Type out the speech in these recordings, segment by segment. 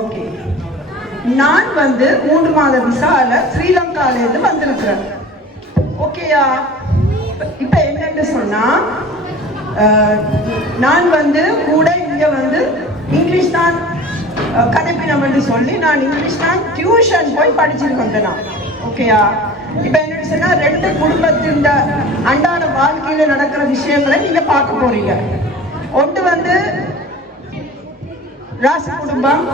Okay, நான் 3 மாத விசால ஸ்ரீலங்காலேருந்து வந்திருக்கிறேன். ஓகேயா? இப்ப என்னன்னு சொன்னா, நான் கூட இங்க இங்கிலீஷ் தான் கதைப்பினம்னு சொல்லி நான் இங்கிலீஷ் தான் டியூஷன் போய் படிச்சுட்டு வந்தேன் நான். ஓகேயா? இப்ப என்ன சொன்னா, 2 குடும்பத்தின் அன்றாட வாழ்க்கையில நடக்கிற விஷயங்களை நீங்க பார்க்க போறீங்க. ஒன்று ராசி குடும்பம்,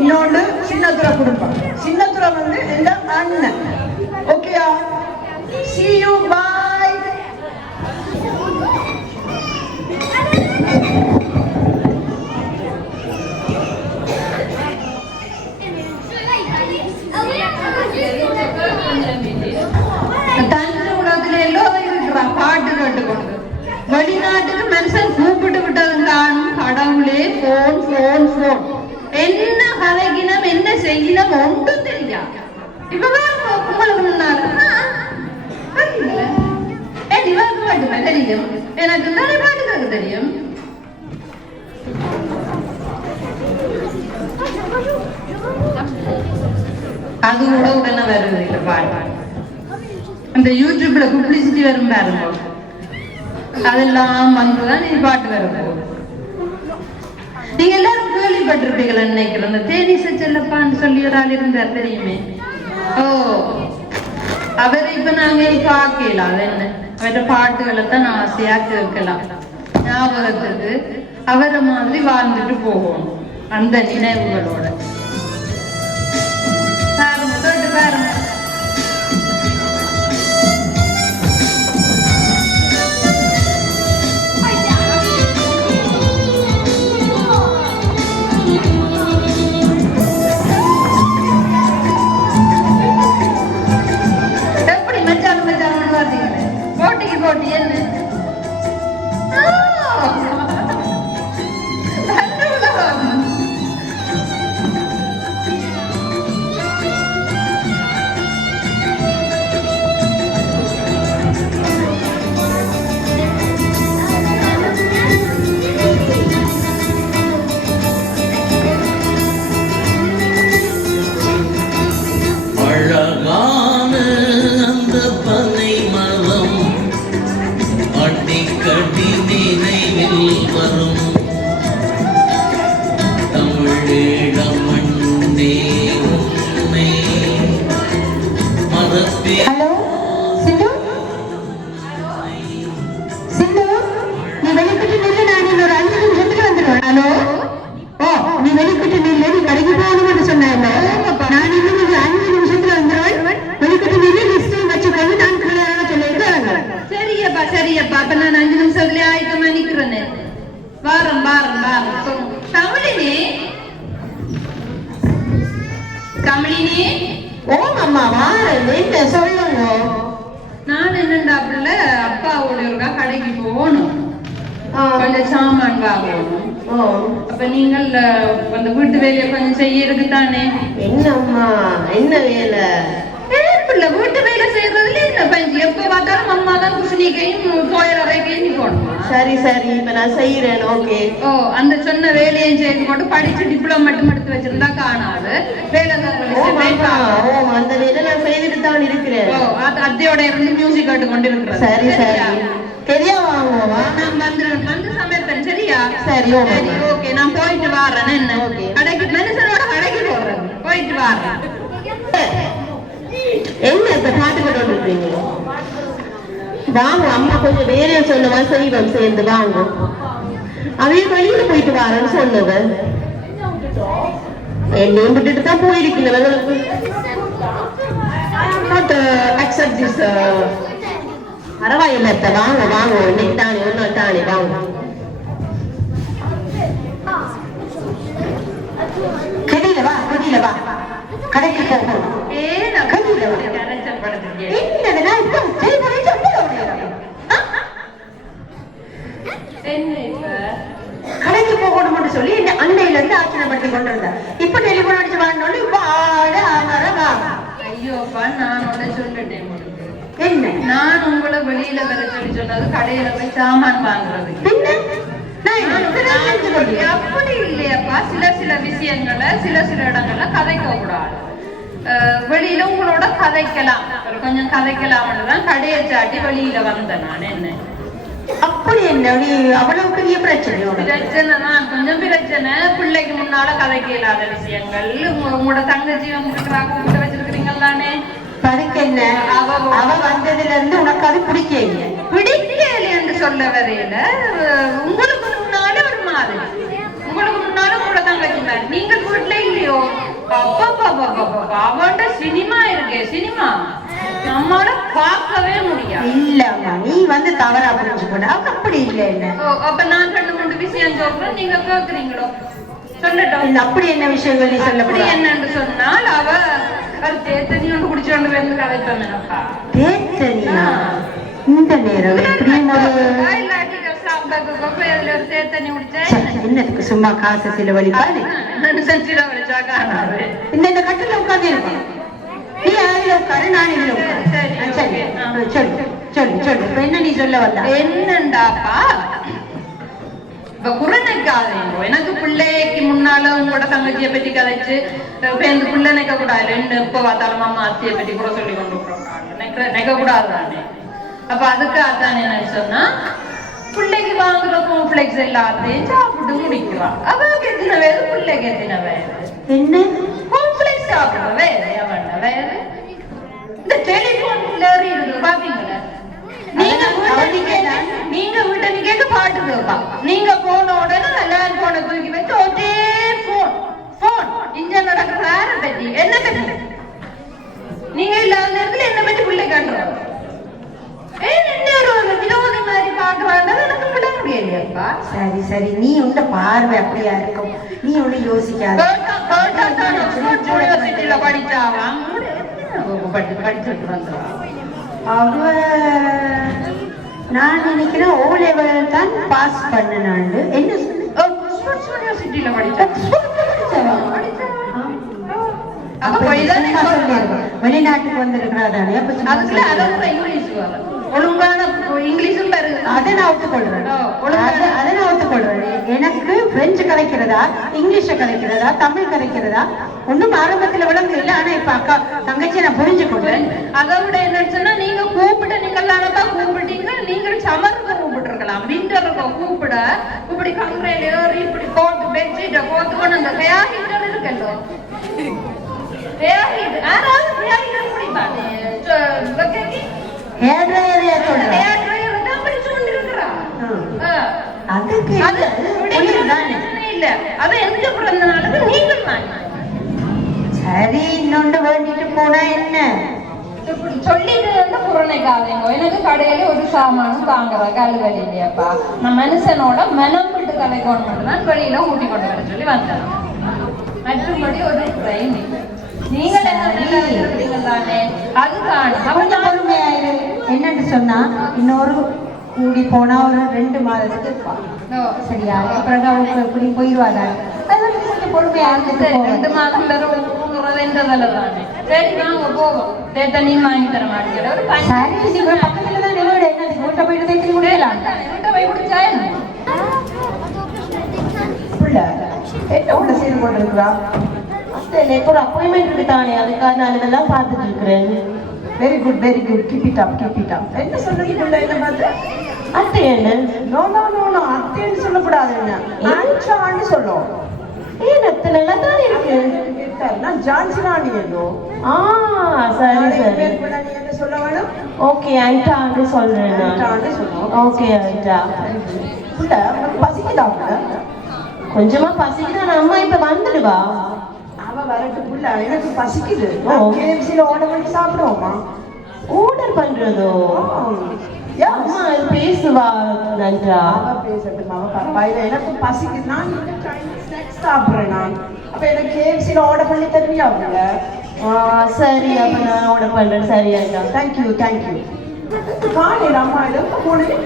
இன்னொன்று சின்னதுரை குடும்பம். சின்னதுரை எந்த அண்ணன். ஓகேயா? See you, bye. பாட்டு கேட்டுக்கொண்டு வெளிநாட்டுக்கு மனுஷன் கூப்பிட்டு விட்டதும் காணும். கடவுளே, போன் போன் போன். என்ன கலைக்கினம் என்ன செய்யணும் ஒன்றும் தெரியாது. இப்ப உங்களுக்கு முன்னால பாட்டு தெரியும், எனக்கு தானே பாட்டுக்காக தெரியும். அது கூட உடனே வருது இல்ல பாட்டு. அந்த யூடியூப்ல பப்ளிசிட்டி வரும் பாருங்க, அதெல்லாம் வந்துதான் நீ பாட்டு வரும். நீங்க எல்லாரும் கேள்விப்பட்டிருப்பீங்களா நினைக்கிறேன், அந்த தேனிச செல்லப்பான்னு சொல்லி ஒரு ஆள் இருந்தார் தெரியுமே. ஓ, அவரை இப்ப நாங்க பார்க்கலாம். அது என்ன, அவரோட பாட்டுகளை தான் நான் ஆசையா கேட்கலாம். ஞாபகத்துக்கு அவரை மாதிரி வாழ்ந்துட்டு போகணும் அந்த நினைவுகளோட. பாருங்க, கேட்டு பாருங்க. போட்டி என்ன நான் என்னண்டாப்புல அப்பாவோட ஒருக்கா கடைக்கு போகணும், கொஞ்சம் சாமான் வாங்கணும். அப்ப நீங்கள் அந்த வீட்டு வேலையை கொஞ்சம் செய்யறது தானே. என்னம்மா என்ன வேலை? வீட்டு வேலை செய்யறதுல என்ன பஞ்சு, எப்ப பார்த்தாலும் அம்மா தான் குசினிக்கையும் கோயில் அறைக்கையும் போகணுமா? சரி சரி, இப்ப நான் செய்யறேன். ஓகே. ஓ, அந்த சொன்ன வேலையும் செய்து போட்டு படிச்சு டிப்ளமோ மட்டும் எடுத்து வச்சிருந்தா காணாது. வேலை அந்த வேலை நான் செய்துட்டு தான் இருக்கிறேன். ஓ, அத்தையோட இருந்து மியூசிக் கேட்டு கொண்டு இருக்கிறேன். சரி சரி, சரியா வாங்குவா? நான் வந்து சமைப்பேன். சரியா? சரி சரி, ஓகே. நான் போயிட்டு வாரேன். என்ன கடைக்கு மனுஷனோட கடைக்கு போறேன், போயிட்டு வாரேன். என்ன இப்ப பாட்டு போட்டு இருக்கீங்க? வாங்க, அம்மா கொஞ்சம் வேலையை சொன்னவா செய்வோம், சேர்ந்து வாங்க. அவைய வெளியில போயிட்டு வாரேன்னு சொன்னவ என்னையும் விட்டுட்டு தான் போயிருக்கீங்க. பரவாயில்ல, வாங்க வாங்க, இன்னைக்கு தானே ஒரு நாள் தானே, வாங்க. கடையில வா, கடையில வா, கடைக்கு போகணும். கடைக்கு போகணும்னு சொல்லி அன்னையில இருந்து ஆச்சரியப்படுத்தி கொண்டிருந்தேன். இப்ப டெலிபோன் அடிச்சு வாங்கணும்னு ஐயோப்பா, நான் சொல்லிட்டேன். என்ன, நான் உங்களை வெளியில வர சொல்லி சொன்னது கடையில போய் சாமான் வாங்குறது. நான் அப்படி இல்லையாப்பா, சில விஷயங்களை சில இடங்கள்ல கதைக்க கூடாது. வெளியில உங்களோட கதைக்கலாம், கொஞ்சம் கதைக்கலாம்னுதான் கடையை சாட்டி வெளியில வந்தேன் நான். என்ன அப்படி என்ன அவ்வளவு பெரிய பிரச்சனை தான், கொஞ்சம் பிரச்சனை. பிள்ளைக்கு முன்னால கதைக்க இல்லாத விஷயங்கள். உங்களோட தங்கச்சி கூப்பிட்டு வச்சிருக்கிறீங்க தானே, அதுக்கு என்ன? அவ வந்ததுல இருந்து உனக்கு அது பிடிக்கல என்று சொல்ல வரையில உங்களுக்கு முன்னால ஒரு மாதிரி, உங்களுக்கு முன்னால உங்களோட தங்கச்சி மாதிரி. நீங்க வீட்டுல இல்லையோ? அவன்ட சினிமா இருக்கே, சினிமா நம்மால பார்க்கவே முடியாது. இல்லம்மா, நீ வந்து தவறா புரிஞ்சுக்கணும். அப்படி இல்ல. என்ன அப்ப நான் 2-3 விஷயம் சொல்றேன், நீங்க கேக்குறீங்களோ? சொல்லட்டும். அப்படி என்ன விஷயங்கள் நீ சொல்ல? அப்படி என்னன்னு சொன்னால், அவ தேத்தனி ஒன்று குடிச்சோண்டு வந்து கதைப்பா. தேத்தனியா? இந்த நேரம் என்னதுக்கு சும்மா காசு செலவழிப்பாரு? இந்த கட்டில உட்காந்து இருப்பான். நீ யாரில் உட்காரு, நான் இதுல உட்காரு. சரி, சொல்லு சொல்லு சொல்லு. இப்ப என்ன நீ சொல்ல வந்தா? என்னண்டாப்பா, இப்ப குரணைக்காதீங்க. எனக்கு பிள்ளைக்கு முன்னால உங்களோட தங்கச்சியை பற்றி கதைச்சு பிள்ளை நிக்க கூடாது. எப்ப பார்த்தாலும் அம்மா அத்தியை பற்றி கூட சொல்லி கொண்டு நிக்க கூடாது தானே. அப்ப அதுக்கு அதான் என்ன சொன்னா, பிள்ளைக்கு வாங்குற காம்ப்ளெக்ஸ் எல்லாத்தையும் சாப்பிட்டு முடிக்குவா. அவளுக்கு எத்தனை வேறு, பிள்ளைக்கு எத்தனை வேறு? என்ன காம்ப்ளெக்ஸ் சாப்பிடுற வேறு வேறு. இந்த டெலிபோன் இருக்கு பாத்தீங்களா? நீங்க வீட்டை கேட்க பாட்டு கேட்பா. நீங்க போன உடனே லேண்ட் போனை தூக்கி வச்சு ஒரே போன் போன். இங்க நடக்கிற வேற பற்றி என்ன பற்றி? நீங்க இல்லாத நேரத்துல என்ன பற்றி பிள்ளை காட்டுறோம்? சரி சரி, நீ உண்ட பார்வை அப்படியா இருக்கும். நீ ஒண்ணு யோசிக்காத. நான் நினைக்கிறேன் O level தான் பாஸ் பண்ணனாண்டு. என்ன யூனிவர்சிட்டியில படிச்சா? வெளிநாட்டுக்கு வந்திருக்கிறாதானே. ஒழுங்கான இங்கிலீஷும் அதை நான் ஒத்துக்கொள்றேன். எனக்கு பிரெஞ்சு கலைக்கிறதா, இங்கிலீஷ கலைக்கிறதா, தமிழ் கலைக்கிறதா ஒன்னும் ஆரம்பத்துல விளங்கு இல்லை. ஆனா இப்ப அக்கா தங்கச்சி நான் புரிஞ்சுக்கொண்டேன். அதை விட என்ன சொன்னா, நீங்க கூப்பிட்டு நீங்களானப்பா கூப்பிட்டீங்க. நீங்கள் சமருக்கு கூப்பிட்டு இருக்கலாம், விண்டருக்கு கூப்பிட இப்படி கம்பெனில ஏறி இப்படி போட்டு பெட்ஷீட்டை போட்டு கொண்டு அந்த ஹேர் இருக்கல்லோ, சரி, இன்னொன்று வேண்டிட்டு போனா என்ன சொல்லிட்டு புறணைக்காதீங்க. எனக்கு கடையில ஒரு சாமானும் வாங்குற கழுவலி இல்லையாப்பா. நான் மனுஷனோட மனம் விட்டு கதைக்கணும் மட்டும்தான் வெளியில ஊட்டி கொண்டு வர சொல்லி வந்தேன். மற்றபடி ஒரு ட்ரைனிங். நீங்கள் என்னன்னு சொன்னா, இன்னொரு கூடி போனா ஒரு 2 மாதத்துக்கு இருப்பான். சரியா? அப்புறம் அவங்க இப்படி போயிடுவாங்க. அதனால கொஞ்சம் பொறுமையா 2 மாதம் தானே. சரி, வாங்க போவோம். நீ வாங்கி தர மாட்டேங்கிற ஒரு பக்கத்துல தான் வீடு. என்ன வீட்டை போயிட்டு தேய்ச்சி முடியலாம். வீட்டை போய் குடிச்சா என்ன செய்து கொண்டிருக்கிறா? எனக்கு ஒரு அப்பாயின்மெண்ட் இருக்குதானே, அதுக்காக நான் இதெல்லாம் பார்த்துட்டு இருக்கிறேன். Very good very good, keep it up keep it up. என்ன சொல்றீங்க? என்ன பார்த்து அத்தை? என்ன நோ நோ நோ நோ, அத்தைன்னு சொல்லக்கூடாது. என்ன ஆன்சான்னு சொல்லும். ஏன் அத்தை நல்லா தான் இருக்கு. நான் ஜான்சிராணி என்னோ. சரி சரி, என்ன சொல்ல வேணும்? ஓகே ஆன்டான்னு சொல்றேன். ஓகே ஆன்டா. பசிக்குதா? கொஞ்சமா பசிக்குதா? அம்மா இப்ப வந்துடுவா. அவ வரட்டுக்குள்ள எனக்கு பசிக்குது. KFCல ஆர்டர் பண்ணி சாப்பிடுவோமா? ஆர்டர் பண்றதோ? அம்மா பேசுவா. நன்றா பேசட்டும். அவ பரவாயில்ல, எனக்கு பசிக்குது. நான் ஸ்நாக்ஸ் சாப்பிடுறேன். நான் அப்ப எனக்கு KFCல ஆர்டர் பண்ணி தருவியா? அவங்க சரி, அப்ப நான் ஆர்டர் பண்றேன். சரியா? Thank you thank you. காலையில் அம்மா எதுவும் போனேன்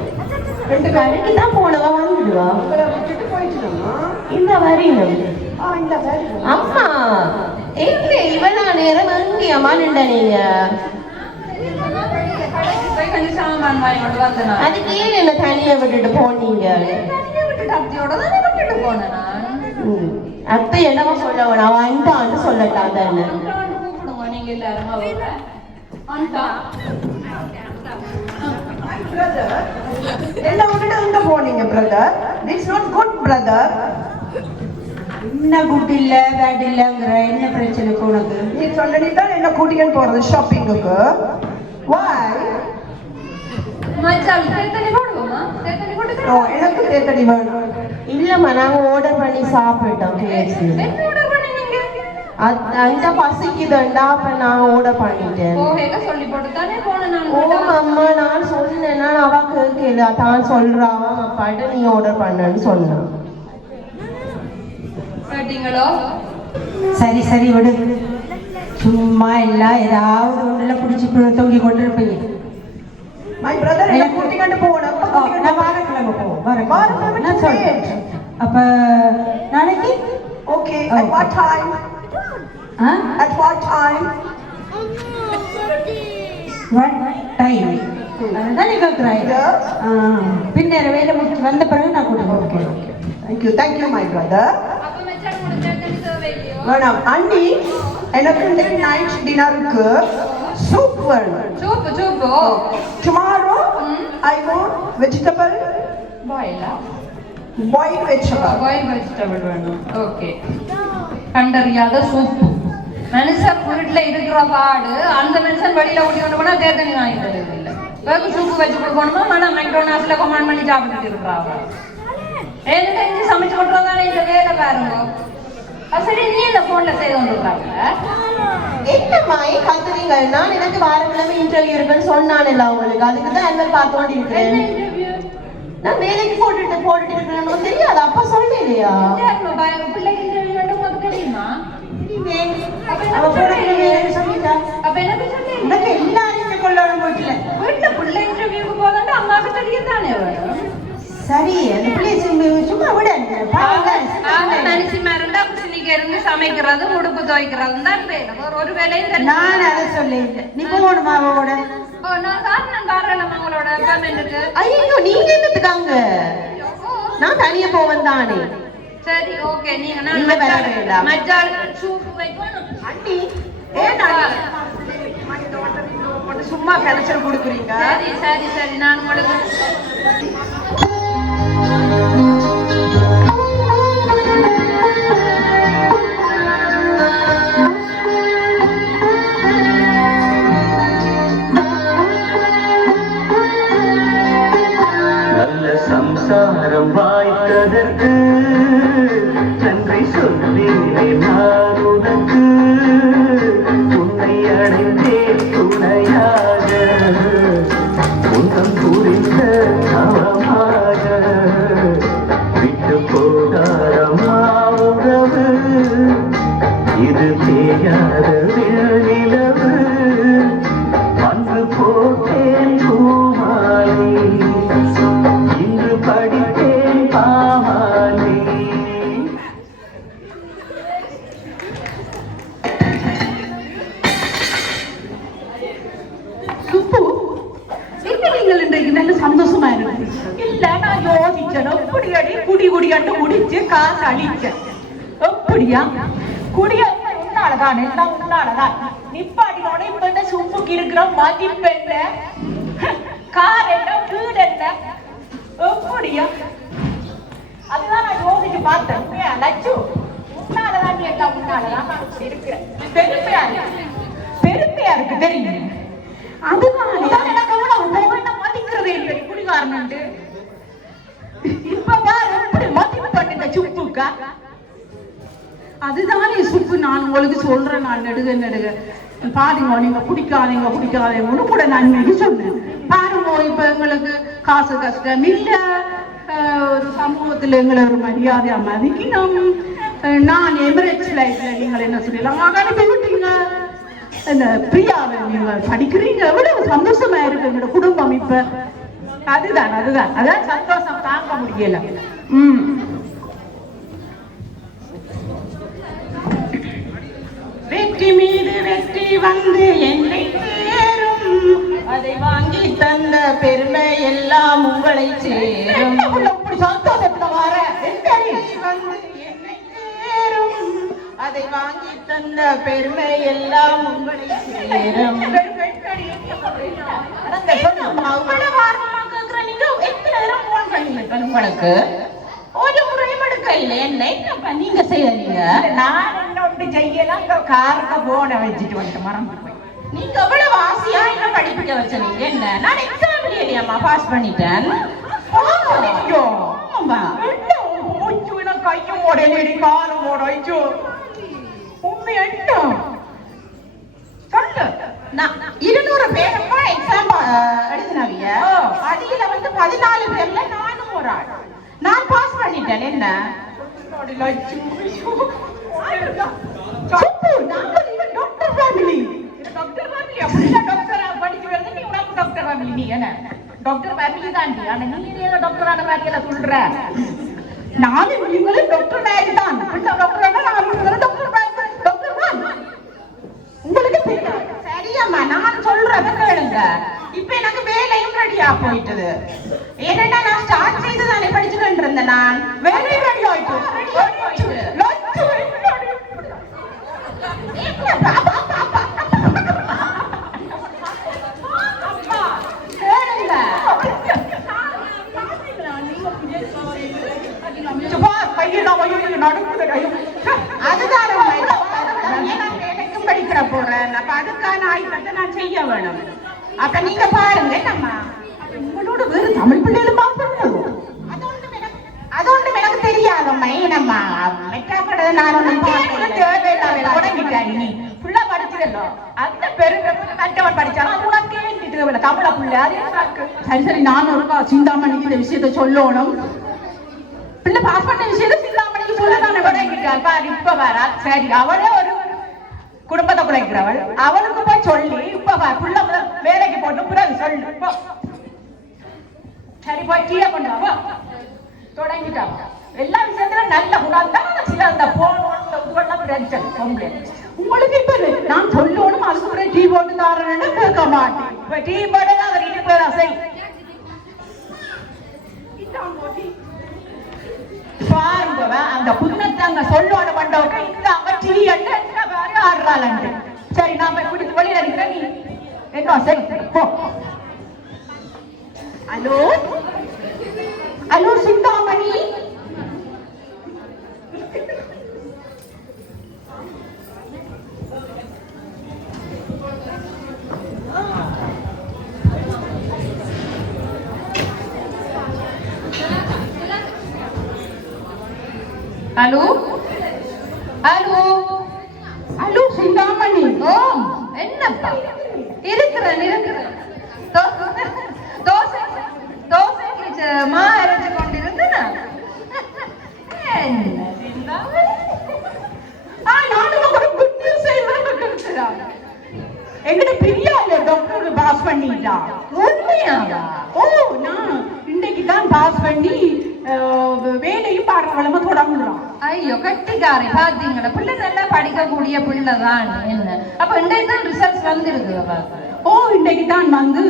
2 கடைக்கு தான் போனவா. வந்துடுவா. விட்டுட்டு போயிட்டுமா? இந்த வரீங்க அம்மா. எங்க இவ்வளவு நேரம் அங்கேயம்மா நின்ற நீங்க? அதுக்கு ஏன் என்ன தனியா விட்டுட்டு போனீங்க? அத்தையோட தானே விட்டுட்டு போனேன் நான். அத்தை என்னவோ சொல்ல வேணும், அவன் அண்டான்னு சொல்லட்டான் தானே. கூப்பிடுங்க நீங்க எல்லாரும் அவரை. அண்டா என்ன விட்டுட்டு எங்க போனீங்க brother? It's not good brother. என்ன குட் இல்ல பேட் இல்லங்கிற என்ன பிரச்சனை உனக்கு? நீ சொன்னி தான் என்ன கூட்டிட்டு போறது ஷாப்பிங்குக்கு. Why? மச்சான் தேத்தனி போடுவோமா? தேத்தனி போட்டு ஓ எனக்கு தேத்தடி வேணும். இல்லம்மா நாங்க ஆர்டர் பண்ணி சாப்பிட்டோம் KFC. என்ன ஆர்டர் பண்ணீங்க? அந்த பசிக்குதுண்டா அப்ப நான் ஆர்டர் பண்ணிட்டேன். ஓஹேக சொல்லி போட்டு தானே போனேன் நான். ஓ அம்மா நான் சொன்னேன்னா அவ கேட்கல, தான் சொல்றாவா அப்பாட்ட நீ ஆர்டர் பண்ணன்னு சொன்னான். கேட்டீங்களோ? சரி சரி விடு, சும்மா எல்லாம் ஏதாவது ஒண்ணுல பிடிச்சி தொங்கி கொண்டு இருப்பீங்க. My brother என்ன கூட்டிட்டு போறேன். நான் வாரக்கிழமை போவோம். வாரக்கிழமை நான் சொல்றேன். அப்ப நாளைக்கு Okay, at what time? At what time? What time? அதுதான் நீ கேட்குறாய். பின்னர் வேலை முடிச்சு வந்த பிறகு நான் கூட்டிட்டு போகிறேன். Thank you my brother. அப்ப மச்சான் கூட தேத்தனி தேவையில்லையோ? வேணாம் அண்ணி, எனக்கு இந்த நைட் டின்னருக்கு சூப் வேணும். Soup Tomorrow I want vegetable பாயிலா boiled vegetable. Boil vegetable வேணும். ஓகே. கண்டறியாத சூப்பு. மனுஷன் வீட்டுல இருக்கிற பாடு அந்த மனுஷன் வெளியில ஓடி கொண்டு போனா தேத்தனி வாங்கி தருது இல்லை. வேறு சூப்பு வச்சு கொடுக்கணுமா? ஆனா மெக்டோனாஸ்ல கமாண்ட் பண்ணி சாப்பிட்டுட்டு இருக்கிறாங்க. என்ன தெரிஞ்சு சமைச்சு கொடுறதானே இந்த வேலை பாருங்க. சரி நீ இந்த போன்ல செய்து கொண்டிருக்காங்க. என்னம்மா கத்துறீங்க? நான் எனக்கு வாரக்கிழமை இன்டர்வியூ இருக்குன்னு சொன்னானேல்ல உங்களுக்கு, அதுக்கு தான் அன்வர் பார்த்து கொண்டு இருக்கிறேன். நான் வேலைக்கு போட்டுட்டு இருக்கிறேன்னு தெரியாது, அப்ப சொல்லலையா? பிள்ளைக்கு இன்டர்வியூ வேண்டும் போது தெரியுமா? அவ போடுற வேலை சொல்லிட்டா. அப்ப என்ன சொல்லி உனக்கு எல்லாரையும் கொள்ளணும் போயிட்டுல. வீட்டுல பிள்ளை இன்டர்வியூக்கு போதாண்டு அம்மாவுக்கு தெரியத்தானே வேணும். சரி அந்த பிள்ளை சும்மா விட மனுஷமா இருந்தா குசினிக்க இருந்து சமைக்கிறது உடுப்பு துவைக்கிறது தான் வேலை. ஒரு வேலையும் நான் அதை சொல்லிட்டேன். நீ போகணுமா அவளோட? நான் காரணம் அவங்களோட அப்பாயின்மெண்ட்டுக்கு. ஐயோ நீங்க என்னத்துக்காங்க? நான் தனியா போவேன் தானே. சரி ஓகே நீங்க நீங்க வர வேண்டாம். மஜ்ஜால் சூப்பு வைக்கணும். அண்ணி சும்மா கரைச்சல் கொடுக்குறீங்க. சரி நான் உங்களுக்கு நல்ல சம்சாரம் வாய்த்ததற்கு நன்றி சொல்வேன் நான் உனக்கு. உன்னை அடைந்தேன் துணையாக, உன்னம் புரிந்த தவமாக. விட்டு போகாரமா உறவு, இது தேயாத நிலவு. அன்று போட்டேன் பூமாலை, இன்று படித்தேன் பாமாலை. சுப்பு என்ன நீங்கள் இன்றைக்கு நல்ல சந்தோஷமா இருக்கு? இல்ல நான் யோசிச்சேன், எப்படி அடி குடியாட்டு குடிச்சு காசு அழிச்சேன். எப்படியா குடிய உன்னாலதான், எல்லாம் உன்னாலதான். நிப்பாட்டினோட இப்ப இந்த சுப்புக்கு இருக்கிற மதிப்பெண்ண, கார் என்ன, வீடு என்ன, எப்படியா? அதுதான் நான் யோசிச்சு பார்த்தேன். லட்சு உன்னாலதான், நீ எல்லாம் உன்னாலதான் நான் இப்படி இருக்கிறேன். பெருமையா இருக்கு தெரியும். அதுதான் எனக்கு எவ்வளவு மதிக்கிறதே இல்லை குடிகாரன். இப்ப பாரு எப்படி மதிப்பு பண்ணிட்ட சுப்புக்கா. அதுதான் சுப்பு நான் உங்களுக்கு சொல்றேன். நான் நெடுக பாருங்க, நீங்க குடிக்காதீங்கன்னு கூட நான் இன்னைக்கு சொன்னேன். பாருங்க இப்ப எங்களுக்கு காசு கஷ்டம் இல்ல, ஒரு சமூகத்துல எங்களை ஒரு மரியாதையா மதிக்கணும். நான் எமிரேட்ஸ் ஃபிளைட்ல நீங்கள் என்ன சொல்லலாம் அனுப்பி விட்டீங்க. இந்த பிரியாவை நீங்கள் படிக்கிறீங்க, எவ்வளவு சந்தோஷமா இருக்கு எங்களோட குடும்பம். இப்ப அதுதான் சந்தோஷம் தாங்க முடியல. வெற்றி மீது வெற்றி வந்து என்னை சேரும், அதை வாங்கி தந்த பெருமை எல்லாம் உங்களை சேரும். சந்தோஷத்துல வர அதை வாங்கி தந்த பெருமை எல்லாம் உங்களை சேரும். உங்களுக்கு ஒரு முறையும் எடுக்கல என்ன நீங்க செய்யறீங்க? நான் இன்னொன்று செய்யலாம் காருக்கு போன வச்சுட்டு வந்துட்டு மறந்து போய். நீங்க எவ்வளவு ஆசையா என்ன படிப்பிக்க வச்சீங்க? என்ன நான் எக்ஸாம் இல்லையாம்மா பாஸ் பண்ணிட்டேன். கையும் உடனே காலம் உடைச்சோ உண்மை என்ன சொல்லு. 200 பேருப்பா எக்ஸாம் எழுதினவங்க. அதுல 14 பேர்ல நானும் ஒரு ஆள். நான் பாஸ் பண்ணிட்டேன். என்ன டாக்டர் ஃபேமிலி டாக்டர் படிச்சு வருது. நீ உனக்கு டாக்டர் ஃபேமிலி. நீ என்ன டாக்டர் ஃபேமிலி தாண்டி ஆனா நீ டாக்டரான மாதிரி சொல்ற. நானும் நீங்களும் டாக்டர் மாதிரி தான். டாக்டர் டாக்டர் தான் உங்களுக்கு தெரியாது. சரியம்மா நான் சொல்றத கேளுங்க. இப்ப எனக்கு வேலையும் ரெடியா போயிட்டது. ஏன்னா நான் ஸ்டார்ட் செய்து தானே படிச்சுட்டு இருந்தேன். நான் வேலை ரெடி ஆயிட்டு அதுதான் படிக்கிற போறேன். அப்ப அதுக்கான ஆயுதத்தை நான் செய்ய வேணும். அப்ப நீங்க பாருங்க. நம்ம உங்களோட வேறு தமிழ் பிள்ளைகளும் பார்க்கணும். அது ஒன்றும் எனக்கு தெரியாதம்மா. நம்ம மெட்ராப்பட நான் ஒன்றும் தொடங்கிட்டாரு. நீ ஃபுல்லா படிச்சதല്ലോ அந்த பெருமை கட்டவன் படிச்சாலும் உனக்கே தமிழ புள்ள. சரி சரி நான் ஒரு சிந்தாமணிக்கு இந்த விஷயத்த சொல்லணும். பிள்ளை பாஸ் பண்ண விஷயத்த சிந்தாமணிக்கு சொல்லதானே தொடங்கிட்டார். பாரு இப்ப வரா. சரி அவளே ஒரு குடும்பத்தை குறைக்கிறவள். அவளுக்கு போய் சொல்லி இப்ப புள்ள வேலைக்கு போட்டு பிறகு சொல்லு. சரி போய் டீயை கொண்டாவோ தொடங்கிட்டாங்க. எல்லா விஷயத்துல நல்ல குணம் தான். சில அந்த உங்களுக்கு இப்ப நான் சொல்லணும். அதுக்கு டீ போட்டு தாரேன்னு கேட்க மாட்டேன். இப்ப டீ போட்டு அவர் இனிப்பேர் அசை பாருங்க. அந்த புண்ணத்தை அங்க சொல்லணும் பண்றவங்க இந்த அங்க டீ என்ன வேற ஆடுறாள். சரி நான் போய் குடிச்சு வெளியில இருக்கிறேன். நீ என்ன சரி போ. Hello hello Chintamani. Hello hello hello Chintamani. ஓ என்னப்பா இருக்கிறேன் தோசைக்கு மா அரைச்சு கொண்டிருந்தேன். என்ன சிந்தாமணி? நானும் ஒரு குட் நியூஸ் சொல்றேன். எங்கட பிரியால டாக்டர் பாஸ் பண்ணிட்டா. உண்மையாவா? ஓ நான் இன்னைக்கு தான் பாஸ் பண்ணி வேலையும் பாடுறவளமா தொடங்குறான். ஐயோ கட்டிக்காரி பாத்தீங்களா? பிள்ளை நல்லா படிக்கக்கூடிய பிள்ளைதான். என்ன அப்ப இன்னைக்கு தான் ரிசல்ட்ஸ் வந்துருக்கு. ஓ இன்னைக்கு தான் வந்து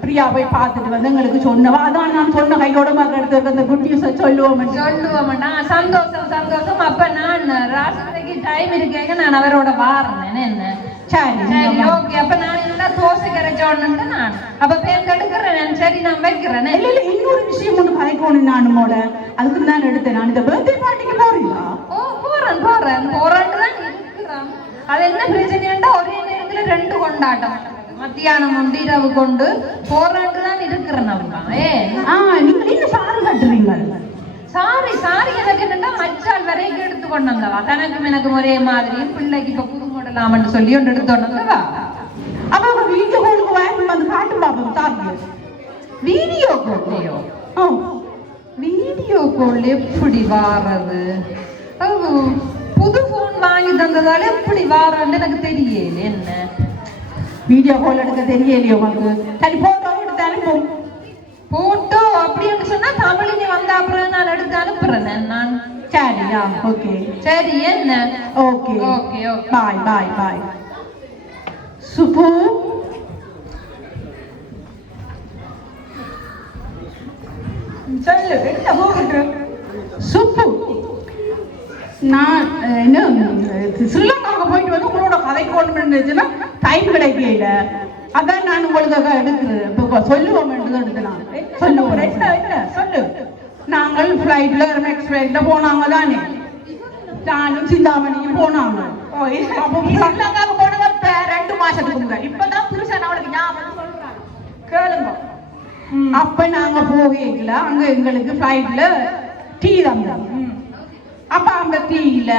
பிரியா போய் பார்த்துட்டு வந்து எங்களுக்கு சொன்னவா. அதான் நான் சொன்ன கையோட மக எடுத்து அந்த குட் நியூஸை சொல்லுவோம்டா. சந்தோஷம். அப்ப நான் ராசத்துக்கு டைம் இருக்கேங்க நான் அவரோட வாரேன். என்ன சரி ஓகே. அப்ப நான் என்ன தோசை கரைச்சோன்னு நான் அப்ப பேர் எடுக்கிறேன். சரி நான் வைக்கிறேன். இல்ல இன்னொரு விஷயம் ஒண்ணு கதைக்கணும். நானுமோட அதுக்கு தான் எடுத்தேன். நான் இந்த பர்த்டே பார்ட்டிக்கு போறீங்களா? ஓ போறேன்னு தான் இருக்கிறான். அது என்ன பிரச்சனையாண்டா ஒரே நேரத்துல 2 கொண்டாட்டம். மத்தியானம் உண்டு இரவு கொண்டு போறேன்னு தான் இருக்கிறேன். நீங்க என்ன சாரி கட்டுறீங்க? சாரி எனக்கு என்னன்னா மச்சால் வரைக்கும் எடுத்து கொண்டு வந்தவா. எனக்கும் ஒரே மாதிரி பிள்ளைக்கு இப்ப புது மாடலாமன்னு சொல்லி ஒன்று எடுத்து கொண்டு வந்தவா. அப்ப வீடியோ காலுக்கு வாங்கி வந்து காட்டு பாப்போம். தாக்கு வீடியோ கால் எப்படி வாரது? புது போன் வாங்கி தந்ததால எப்படி வாரன்னு எனக்கு தெரியல. என்ன வீடியோ கால் எடுக்க தெரியலையோ உனக்கு? சரி போட்டோ எடுத்து அனுப்பும். போட்டோ அப்படின்னு சொன்னா தமிழினி வந்த அப்புறம் நான் எடுத்து அனுப்புறேன். நான் சரியா? ஓகே சரி. என்ன okay okay okay bye. Subbu சொல்லு என்ன போகிட்டு? சுப்பு நான் என்ன ஸ்ரீலங்காவுக்கு போயிட்டு வந்து உங்களோட கதைக்கு ஒன்று இருந்துச்சுன்னா டைம் கிடைக்கல. அதான் நான் உங்களுக்காக எடுக்கிறேன். இப்போ சொல்லுவோம் எடுத்துலாம் சொல்லுவோம். என்ன சொல்லு. நாங்கள் ஃப்ளைட்ல எக்ஸ் ஃப்ளைட்ல போனாங்க தானே, நானும் சிந்தாமணியும் போனாங்க. ஸ்ரீலங்காவுக்கு போனது 2 மாசத்துக்கு முன்னாடி. இப்பதான் புருஷன் அவளுக்கு ஞாபகம் சொல்றாங்க, கேளுங்க. அப்ப நாங்க போகல, அங்க எங்களுக்கு ஃப்ளைட்ல டீ தான். அப்ப அந்த டீல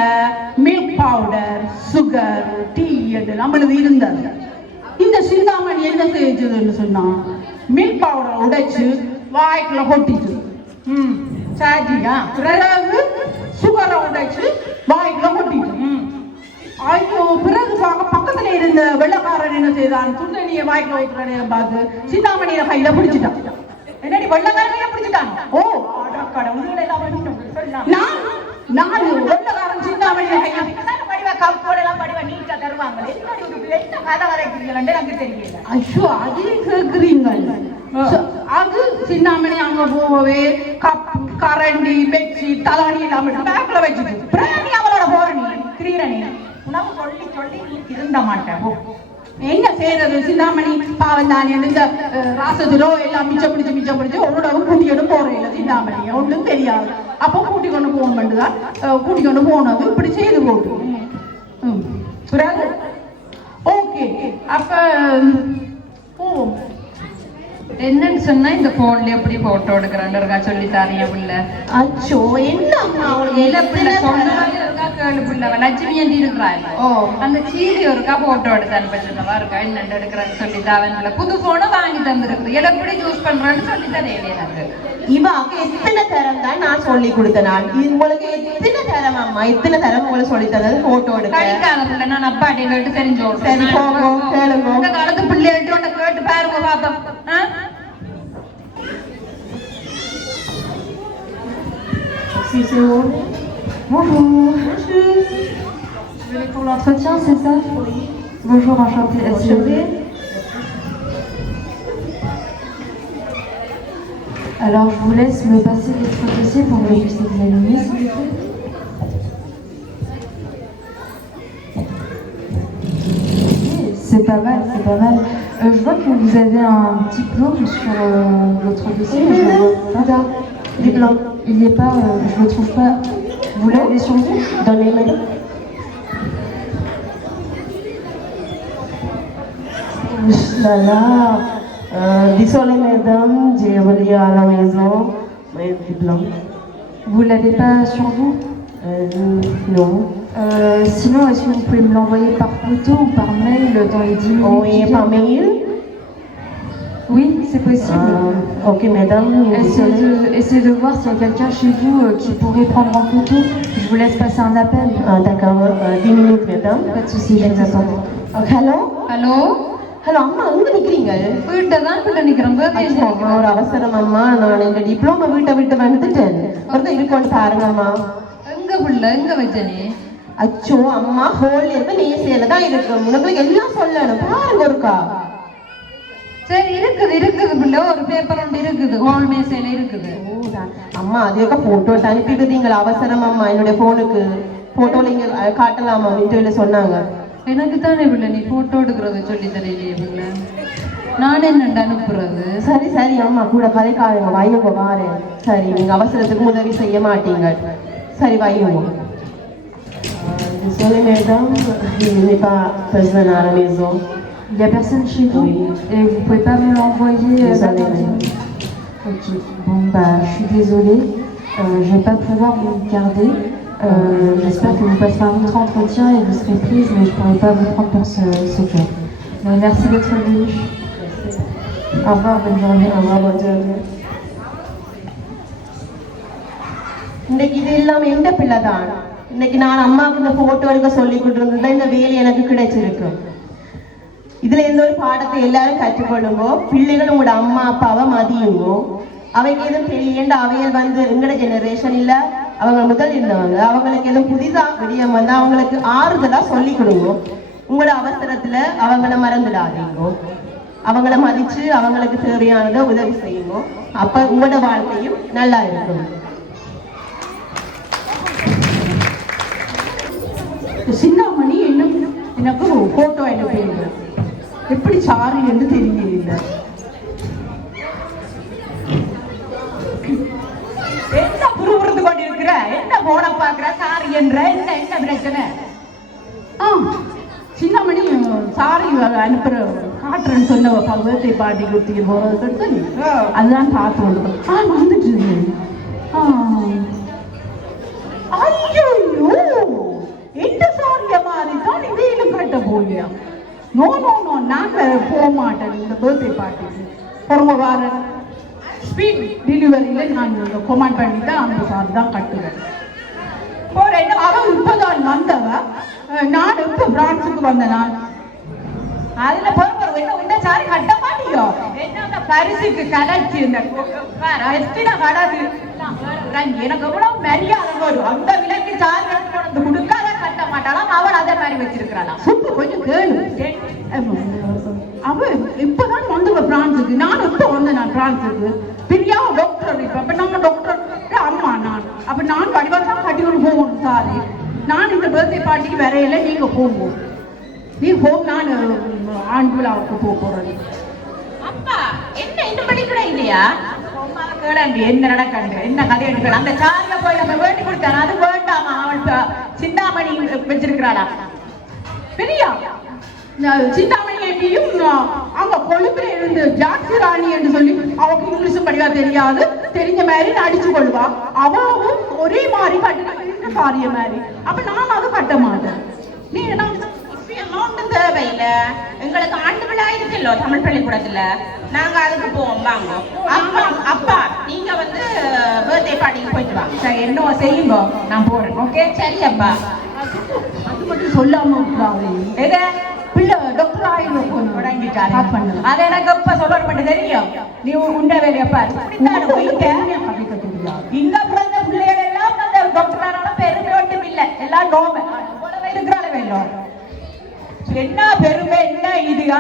மில்க் பவுடர், சுகர், டீ நம்மளது இருந்தது. இந்த சிந்தாமணி என்ன செஞ்சதுன்னு சொன்னா, மில்க் பவுடர் உடைச்சு வாய்க்குள்ள கொட்டிச்சு. சாட்டியா பிறகு சுகரை உடைச்சு வாய்க்குள்ள கொட்டிச்சு. ஐயோ, பிறகு பக்கத்துல இருந்த வெள்ளக்காரன் என்ன செய்தான், சுண்டனிய வாய்க்குள்ள ஊத்துற நேரம் பார்த்து சிந்தாமணிய கையில பிடிச்சிட்டான். என்னடி வெள்ளக்காரனைய பிடிச்சிட்டான்? ஓ கடவுள், நான் வெள்ளக்காரன் சிந்தாமணிய கையில கப்போடெல்லாம் படிவா நீட்டா தருவாங்க. என்ன கதை வரைக்கிறீங்களே எனக்கு தெரியல. ஐயோ, அது கேக்குறீங்க. அது சின்னாமணி அங்க போவே கப்பு, கரண்டி, பெட்சி, தலாணி எல்லாம் பேக்ல வச்சுட்டு பிராணி அவளோட போரணி கிரீரணி உணவு சொல்லி சொல்லி நீ திருந்த மாட்டேன். என்ன செய்யறது, சிந்தாமணி பாவம் தானே. இந்த ராசத்திலோ எல்லாம் மிச்சம் பிடிச்சு உன்னோட கூட்டியோடு போறேன். சிந்தாமணி ஒன்றும் தெரியாது. அப்போ கூட்டி கொண்டு போக வேண்டுதான். கூட்டி கொண்டு போனது இப்படி செய்து போட்டு பிறகு ஓகே. அப்ப என்னன்னு சொன்னா, இந்த போன்ல எப்படி போட்டோ எடுக்கிறான் சொல்லி தாரியா புள்ள. அச்சோ, என்ன கேளு புள்ள. லட்சுமி ஏந்தி இருக்கிறாள், அந்த சீரி ஒருக்கா போட்டோ எடுத்து அனுப்பிச்சிருந்தவா இருக்கா. என்னண்டு எடுக்கிறான்னு சொல்லி தாவன் புது போனை வாங்கி தந்துருக்கு. எப்படி யூஸ் பண்றான்னு சொல்லி தரேன் எனக்கு. இவாக்கு எத்தனை தரம் தான் நான் சொல்லி கொடுத்தேன். நான் உங்களுக்கு எத்தனை தரம் அம்மா, எத்தனை தரம் உங்களுக்கு சொல்லி தந்தது போட்டோ எடுக்க. கடிக்காத பிள்ளை, நான் அப்பாட்டி கேட்டு தெரிஞ்சோம். சரி போகும், கேளுங்க. இந்த காலத்து பிள்ளைகிட்ட உன்னை கேட்டு பாருங்க பாப்போம். Bonjour. Je vais pour l'entretien, c'est ça? Oui. Bonjour, enchantée. Enchantée. Alors, je vous laisse me passer votre dossier pour que je puisse examiner, s'il vous plaît. C'est pas mal, c'est pas mal. Je vois que vous avez un diplôme sur votre dossier. Mais je le vois pas. Diplôme. Il n'y est pas, je le trouve pas. Vous l'avez sur vous? Dans les mails. Là là. Désolée mesdames, j'ai oublié à la maison mes diplômes. Vous l'avez pas sur vous? Non. Sinon, est-ce que vous pouvez me l'envoyer par photo ou par mail dans les 10 minutes? Oui, par mail. Oui, c'est possible. Ok, mesdames. Essayez de voir s'il y a quelqu'un chez vous qui pourrait prendre en photo. Je vous laisse passer un appel. D'accord, 10 minutes, mesdames. Pas de souci, je vous attends. Hello? Hello hello அம்மா, எங்க நிக்கிறீங்க? வீட்டை தான் பிள்ளை நிக்கிறோம். அம்மா, ஒரு அவசரம் அம்மா. நான் எங்க டிப்ளோமா வீட்டை விட்டு வந்துட்டேன். ஒருத்தர் இருக்கோன்னு பாருங்க அம்மா. எங்க பிள்ளை எங்க வச்சனே? அச்சோ அம்மா, ஹோல்ல இருக்க நேசியில தான் இருக்கு. உங்களுக்கு எல்லாம் சொல்லணும், பாருங்க ஒருக்கா. சரி, இருக்குது பிள்ளை. ஒரு பேப்பர் ஒன்று இருக்குது, ஹோல் மேசையில இருக்குது. அம்மா, அதுக்கு போட்டோ அனுப்பிடுறீங்களா? அவசரம் அம்மா, என்னுடைய போனுக்கு போட்டோல இங்க காட்டலாமா? இன்டர்வியூல சொன்னாங்க. எனக்கு தானே பிள்ளை நீ போட்டோ எடுக்கிறது சொல்லி தெரியலையே பிள்ளை. நானே என்னண்டு அனுப்புறது? சரி சரி அம்மா, கூட கதைக்காரங்க வைங்க வாரேன். சரி, நீங்க அவசரத்துக்கு உதவி செய்ய மாட்டீங்க. சரி, வைங்க. Désolée mesdames, il n'est pas personne à la maison. Il n'y a personne chez vous? Oui. Et vous pouvez pas me l'envoyer? Désolée. Ok, bon bah je suis désolée. Je vais pas pouvoir vous garder. J'espère que vous passerez un autre entretien et vous serez prise, mais je ne pourrai pas vous prendre pour ce job. Mais merci d'être venu. Au revoir, bonne journée. Au revoir, bonne journée. இன்னைக்கு இது எல்லாம் எந்த பிள்ளை தான். இன்னைக்கு நான் அம்மாவுக்கு இந்த போட்டோ எடுக்க சொல்லி கொடுத்துருந்தா இந்த வேலை எனக்கு கிடைச்சிருக்கு. இதுல எந்த ஒரு பாடத்தை எல்லாரும் கற்றுக்கொள்ளுங்கோ. பிள்ளைகள் உங்களோட அம்மா அப்பாவை மதியுங்கோ. அவைக்கு எதுவும் தெரியண்ட அவைகள் வந்து எங்கட ஜெனரேஷன் இல்ல, அவங்க முதல் இருந்தவங்க. அவங்களுக்கு எதுவும் புதிதா விடியம் வந்து அவங்களுக்கு ஆறுதலா சொல்லி கொடுங்க. உங்களோட அவசரத்துல அவங்கள மறந்துடாதீங்க. அவங்கள மதிச்சு அவங்களுக்கு தேவையானதை உதவி செய்யுங்க. அப்ப உங்களோட வாழ்க்கையும் நல்லா இருக்கும். சின்னமணி எனக்கு போட்டோ அனுப்பிடுங்க. எப்படி சாரி என்று தெரியல. என்ன புரிவுறுத்து கொண்டிருக்கிற? என்ன போன பாக்குற? சாரி என்ற என்ன என்ன பிரச்சனை? சின்னமணி சாரி அனுப்புற காட்டுறேன்னு சொன்ன பர்த்டே பார்ட்டி குத்தி போறது சொல்லி அதுதான் பார்த்து கொண்டு வந்துட்டு ஐயோ எந்த சாரிய மாதிரி தான் இதையிலும் கட்ட போலியா? நோ நோ நோ, நான் போக மாட்டேன் இந்த பர்த்டே பார்ட்டிக்கு. பொறுமை வார ஸ்பீட் டெலிவரியில் நான் கொமாண்ட் பண்ணி தான் அந்த சாரி தான் கட்டுவேன். போறேன். அவன் இப்போதான் வந்தவ. நான் எப்போ பிரான்ஸுக்கு வந்தேன். நான் அதுல பொறுப்பு என்ன உண்ட சாரி கட்ட மாட்டியோ? என்ன அந்த பரிசுக்கு கலச்சி இந்த எத்தனை கடாது எனக்கு எவ்வளவு மரியாதை வரும். அந்த விலைக்கு சாரி கொண்டு கொடுக்காத கட்ட மாட்டாளாம். அவள் அதே மாதிரி வச்சிருக்கிறாளாம். சூப்பர், கொஞ்சம் கேளு. அவ இப்பதான் வந்து பிரான்ஸுக்கு. நான் எப்ப வந்தேன்? நான் பிரான்ஸுக்கு பிரியா டாக்டர். இப்ப நம்ம டாக்டர் அம்மா நான் அப்ப நான் வடிவத்தான் கட்டி கொண்டு போகணும் சாரி. நான் இந்த பர்த்டே பார்ட்டிக்கு வரையில நீங்க போவோம். நீ போம், நான் ஆண்டு விழாவுக்கு போறது. அப்பா என்ன இன்னும் படிக்கிற இல்லையா? கேளாண்டி என்ன நடக்காண்டு என்ன கதை எடுக்கல. அந்த சாரில போய் நம்ம வேண்டி கொடுத்தான அது வேண்டாமா? அவள் சிந்தாமணி வச்சிருக்கிறாளா? பெரியா சிந்தாமணி ஆண்டியும் அங்க கொழும்புல இருந்து ஜாக்சி ராணி என்று சொல்லி அவளுக்கு இங்கிலீஷும் படிவா தெரியாது. தெரிஞ்ச மாதிரி நடிச்சு கொள்வா. அவளும் ஒரே மாதிரி கட்டின சாரிய மாதிரி. அப்ப நான் அதை கட்ட மாட்டேன். நீ அமௌண்ட் தேவையில்ல. எங்களுக்கு ஆண்டு விழா இருக்குல்ல தமிழ் பள்ளிக்கூடத்துல, நாங்க அதுக்கு போவோம். வாங்க அப்பா. அப்பா நீங்க வந்து பர்த்டே பார்ட்டிக்கு போயிட்டு வாங்க. சரி, என்ன செய்யுங்க, நான் போறேன். ஓகே சரி அப்பா. அது மட்டும் சொல்லாம எதை பிள்ளை டாக்டர் ஆயிரம் தொடங்கிட்டாரு. அது எனக்கு எப்ப சொல்ல மட்டும் தெரியும். நீ உண்ட வேலையப்பா இங்க பிறந்த பிள்ளைகள் எல்லாம் அந்த டாக்டர் பெருமை ஒன்றும் இல்லை. எல்லாம் நோமை இருக்கிறாள் வேணும். என்ன பெருமை என்ன இதுயா?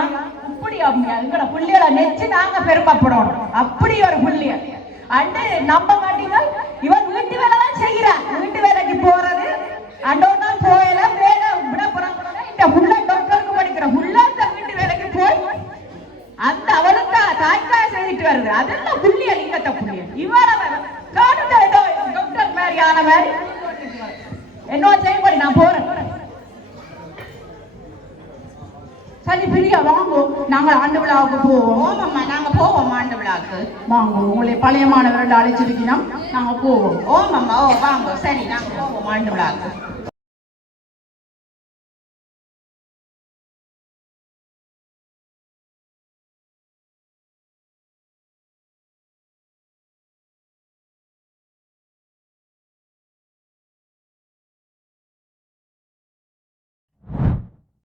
இப்படி எங்களோட புள்ளிகளை நெச்சு நாங்க பெருமைப்படணும். அப்படி ஒரு புள்ளிய அண்டு நம்ப மாட்டீங்க. இவன் வீட்டு வேலை தான் செய்யறான். வீட்டு வேலைக்கு போறது அண்டோனா போயல வேலை விட போறாங்க. இந்த புள்ள டாக்டருக்கு படிக்கிற புள்ள அந்த வீட்டு வேலைக்கு போய் அந்த அவளுக்கு தாய்க்காய் செய்துட்டு வருது. அதெல்லாம் புள்ளிய லிங்கத்த புள்ளிய. இவர டாக்டர் மாதிரி ஆன மாதிரி என்ன செய்ய நான் போறேன். சரி பிரியா வாங்க, நாங்கள் ஆண்டு விழாவுக்கு போவோம். ஓமம்மா நாங்க போவோம் ஆண்டு விழாவுக்கு. வாங்க, உங்களை பழைய மாணவர்கள் அழைச்சிருக்கணும். நாங்க போவோம். ஓமம்மா ஓ வாங்க. சரி நாங்க போவோம் ஆண்டு விழாவுக்கு.